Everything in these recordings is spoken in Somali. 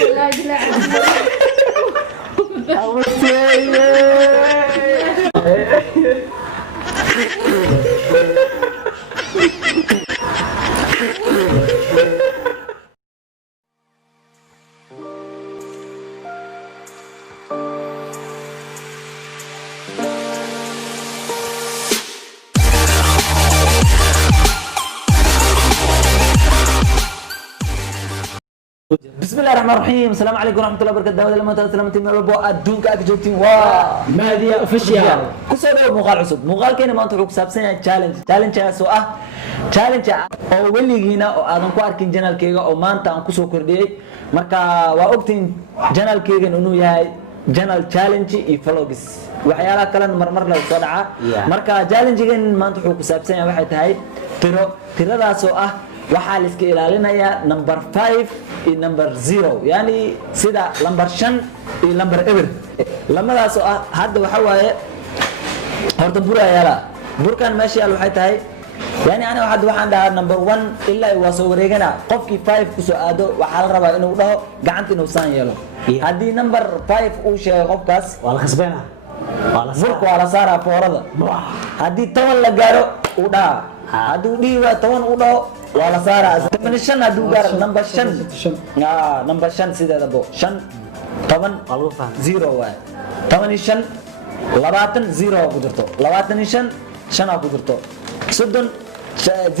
والله لا بسم الله الرحمن الرحيم السلام عليكم ورحمه الله وبركاته دعوة لما تسلمتين مeel walbo adduunka aad joogtiin waa Mahdi official kusoo dhawo muuqaal cusub muuqaalkeena maanta wuxuu ku saabsan yahay challenge oo ah challenge oo weligiina oo aadan ku arkin channelkayga oo maanta aan kusoo kordhiyay marka waa ogtiin channelkayga inuu yahay channel challenge iyo vlogs waxyaalaha kale marmar la soo dhaca marka challenge-gan maanta wuxuu ku saabsan yahay waxay tahay tiradaas oo ah waxaa la iska ilaalinayaa number 5 iyo number 0 yani sida number 5 iyo number ever lamadaas oo ah hadda waxa waaye horta bura yaala burkan meesha yaal waxay tahay yani ana waxaan dhahaa number 1 ilaa waa soo wareegana qofkii 5 ku soo aado waxa la rabaa inuu dhaho gacanta inuu saan yeelo hadii number 5 uu sheego qofkaas waa la khasbana burka waa la saaraa foorada hadii 10 la gaaro uu dhaha haduu dhiiba 10 uu dhaho waa la saaraa 85 haduu gaaro number 5 number 5 sideedaba 5 10 0 waay 85 20 0 ku jirto 25 5 ku jirto 30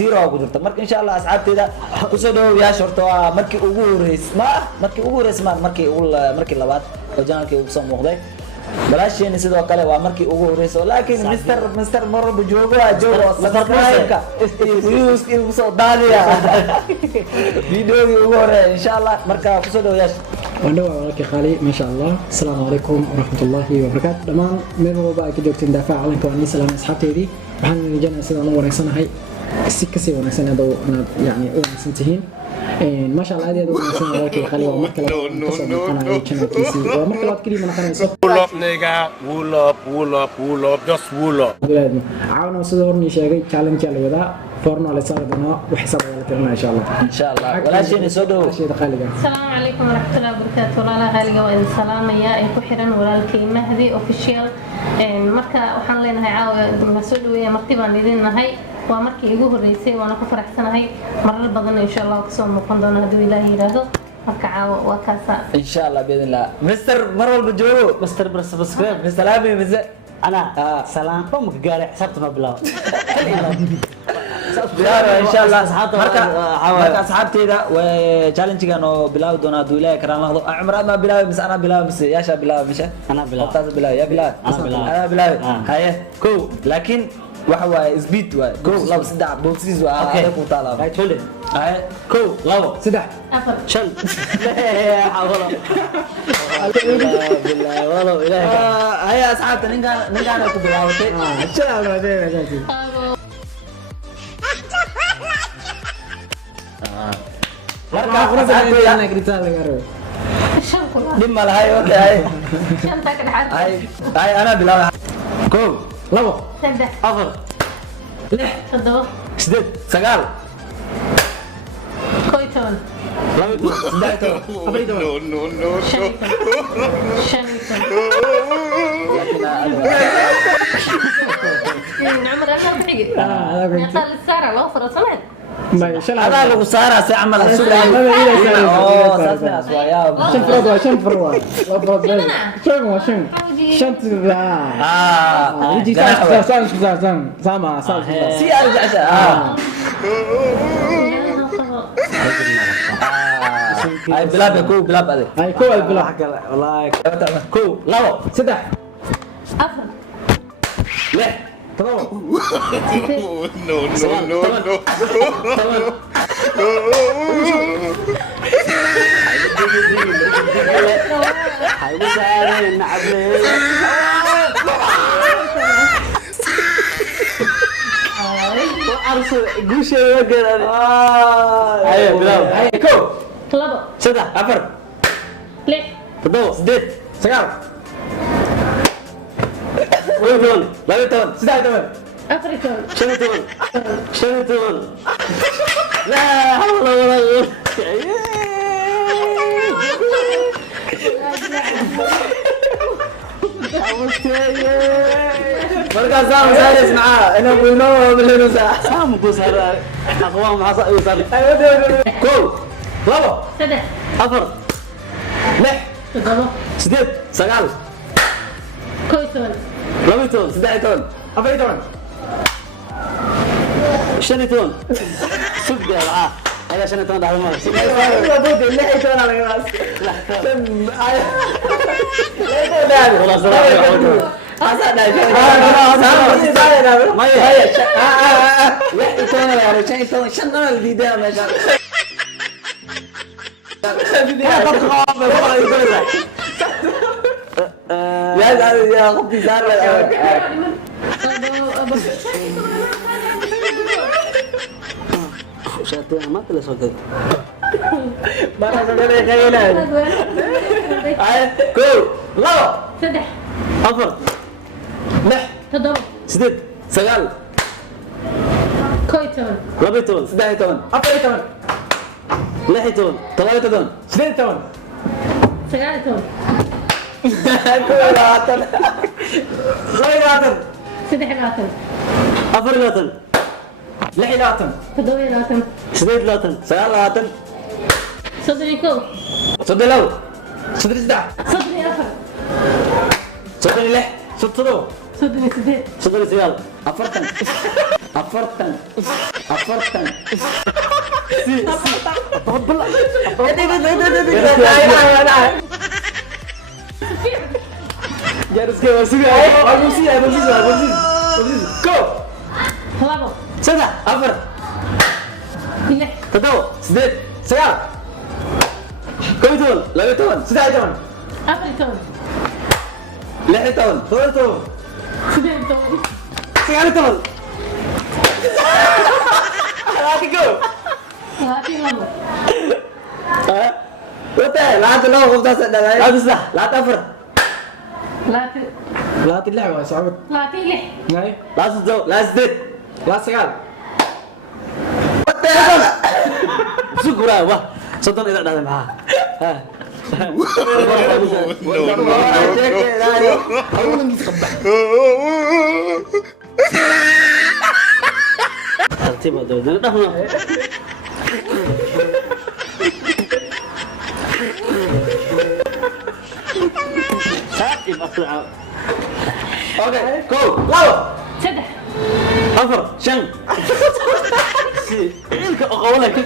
0 ku jirto marka insha Allah asxaabteeda ku soo dhawayaasha horta waa markii ugu horeysay markii labaad oo janaalkii uu soo muuqday balaasheen sidoo kale waa markii ugu horeysay laakiin Mr. Morbo joogo subscribe-ka views inuu soo daadiya videoga ugu horeeyay insha Allah marka ku soo dhawayaasha wandhawa walaalkii qaali ma sha Allah assalaamu calaykum waraxmatullaahi wabarakaatu dhamaan meel walba ay ka joogtiin daafaca calanka waan salaam asxaabteedii waxaan rajaynayaa sidaan u wanaagsannahay si kasii wanaagsan inaad yani u wanaagsan tihiin ما شاء الله هذه أدوات والله خلي ومركل أنا channel كيسي ومركل كذي من خلنا نسوق pull up nigga pull up just pull up بلادنا عاونا وصدور نشاقي challenge على وذا فورنا على صار دنا وحساب ولا ترنا إن شاء الله إن شاء الله ولا شيء نسودو شيء دخالي السلام عليكم ورحمة الله وبركاته ولا غالي وإن سلام يا كحرا ولا الكي مهدي official مركا وحن لنا هاي عاو مسؤول ويا مكتبا لدينا هاي ومركي ugu horeysay waana ku faraxsanahay marar badan insha Allah ku soo noqon doona haduu Ilaahay yiraahdo marka caawa waa kaasa insha Allah باذن الله مستر مرول بجوجو مستر سبسكرايب مستر سلامي مستر أنا سلام بومك قاري حسبت ما بلاو ان شاء الله marka asxaabteeda way challenge gaan oo bilaaw doona haduu Ilaahay karaan laqdo Umar ma bilaaw mis ana bilaaw mis yaasha bilaaw misha أنا بلاو taas bilaaw ya bilaaw ana bilaaw haye ko laakiin waxa waaye speed waay go laba saddex boxes waa ay ku taala right hold it ay ko laba saddex afar shan لا حول بالله والله إلهي ay asxaabta ninkaan ku bilaawtay insha Allah marka asxaabta ana grita laga rabo shan kula dim malahay okay shan ta ka dhaxal ay ana bilaaw ko labo saddex afar lix toddoba sideed sagaal kow toban labo saddex afar no shan عمر أنا بحقي نطال السارة لو فرصنا ما شاء الله هذا لو صار سي عمل السوق شن فروا شن يجي سامع سي ارجع هاي بلاد كو بلاد هذه هاي كو البلا والله كو لا سدح أفر لا تمام no هاي وسارين نعبلي وأرسل قوشي وقر هاي بلاد هاي كو لبا سدح أفر لح تدو سديت سيار ويقول لا يتون سدح تمام أفريكان شنو لا حول ولا قوة مركز سام سالس معاه انا بنو بالنساء سام بوسر اقوام مع يوصل كول لابا saddex افر لح toddobo سديد سقال kow iyo toban لابيتون سدعتون افريتون شنتون سبدا العا هذا شنتون ده ما لحيتون على راس خلاص يا قبطي صار شنتون ما كله صدق كول لا saddex افر لح toddobo سديد سقال kow iyo toban لابيتون سدعتون افريتون لحيتون طلعتون سديتون sagaal iyo toban كولاتن غيراتن saddex iyo labaatan افر لاتن لحيلاتن toddoba iyo labaatan سديد لاتن سقال لاتن soddon iyo kow صدلو صدر سدع soddon iyo afar صدر لح صدرو soddon iyo siddeed صدر سيال أفرتن أفرتن أفرتن جالس كيف أسوي كو labo سدع أفر lix تدو سديد سيار كويتون لبيتون سدعتون afar iyo toban لحيتون صدرتون siddeed iyo toban سيارتون هاتي كو labaatan iyo labo وتاه لا تلو خبز سدع لا تسدع لا تفر labaatan لا تلعب يا صعود labaatan iyo lix هاي لا تزو لا تزدد لا سقال شكرا واه صدق إذا ده معاه ها ترتيب هذا ده هنا ساعتي بطلع اوكي كو لاو saddex أفر شن إلك أقولك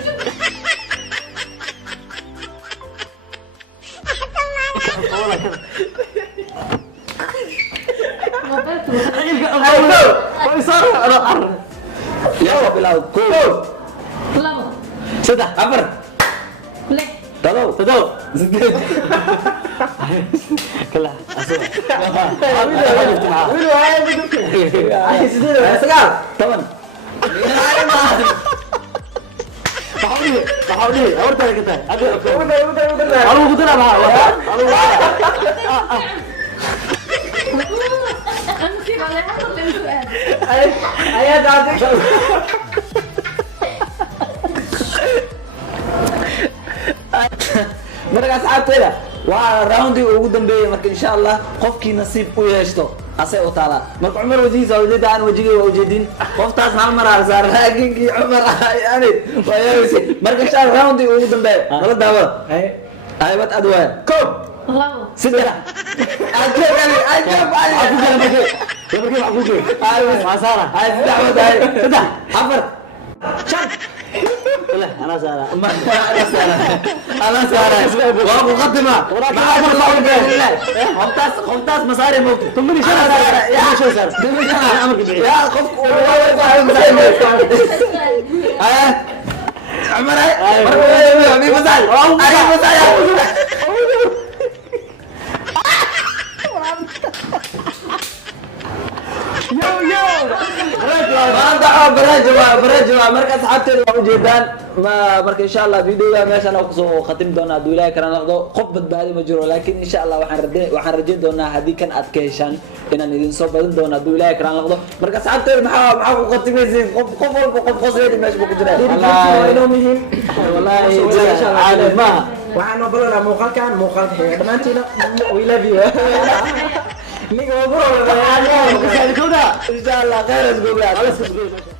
mobilku إلك أقولك ويصار أنا أعرف يلا بلاو كو labo سدح عفر lix تلو تدو زدت كلها أسوأ عايز زدت سقال طبعا بحاولي أورد لك أنت أنا قلت لها معها أمسك على هذا السؤال ايا دعتك marka asxaabteeda waa roundii ugu dambeeyay marka insha Allah qofkii nasiib u yeeshto asay u taala marka Umar wajiisa wajida aan wajigay waa ujeedin qoftaas hal mar aan saar laakiin Umar yani waa yeesay marka insha Allah roundii ugu dambeeyay wala daawa هاي ay bad adwaa ko labo sidira ajab يبقى معقوك ما صار هاي دعوة هاي صدق حفر شن لا أنا سارة أنا سارة وأبو مقدمة معك الله بالله خمتاس مصاري موت تمني شو سارة يا شو سارة تمني أنا شنو أمرك بعيد يا خف عمر هاي مسال برجوا مركز حتى لو جيدان ما مركز إن شاء الله فيديو ماشي أنا وكسو ختم دونا دولا كنا ناخذه قبض بعد مجرو لكن إن شاء الله وحنرجع دونا هذه كان أتكيشان إن ندين صوب دونا دولا كنا ناخذه مركز حتى محا ختم زين قف خسر ماشي بكتير والله والله عالم ما waxaan u baranaa muuqaalka xiga dhammaantiina we love you niga waa buro إن شاء الله خير أسبوع